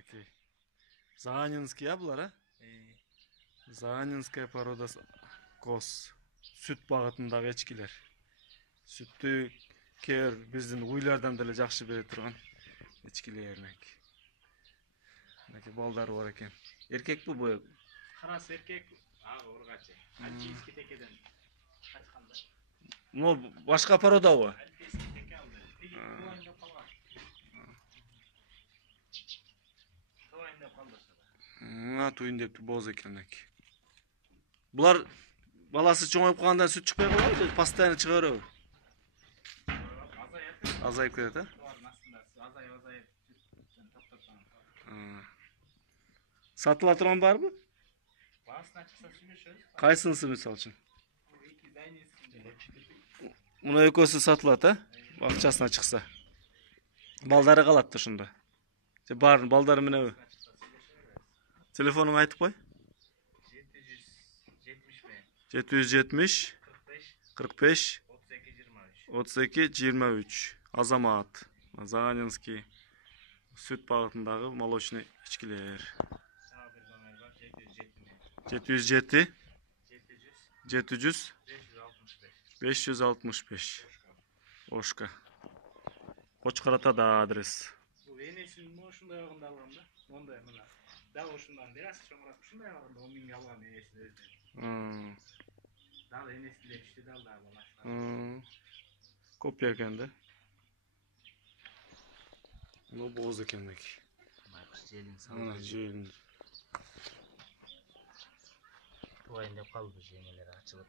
Мынакей. Заанинский, а булар, а? Заанинская порода коз. Süt багытындагы эчкилер. Süttü кер биздин уйлардан деле жакшы бере турган эчкилеринек. Мынакей балдары бар экен. Эркек бу? Карасы эркек, ага ургачы. Альпийский текеден качканда. Ну, башка породабы? Альпийский теке алды. Тиги туайындап калган. Туайындап калдырса. Туйын деп боз экенек. Булар баласы чоңоюп калганда сүт чыкпай калбайбы? Постоянно чыга береби? Азайып кетет, а? Азайып токтотсоң. Сатыла турган барбы? Басына чыкса сүйлөшөбүз. Кайсынысы мисалы үчүн? Эки дайнеси. Муну экөөсү сатылат, а? Акчасына чыкса. Балдары калат да ошондо. Же баарын балдары менеби? Телефонуңду айтып кой. 770 45 32 23. Азамат. Заанинский. Süt багытындагы молочный эчкилер. 707 700 565. Ошка. Кочкор атада адрес. Бул энесин ушундай абагында алгам да. Мондай мына. Дагы ушундан берасыз чоңураак ушундай абагында 10 миңге алган энесин өзү. Дагы энеси деле күчтүү да баласы. Копия экен да. Ну боз экенек. Байкуш желин салып. Желин. Туайындап калды жеңелери ачылып.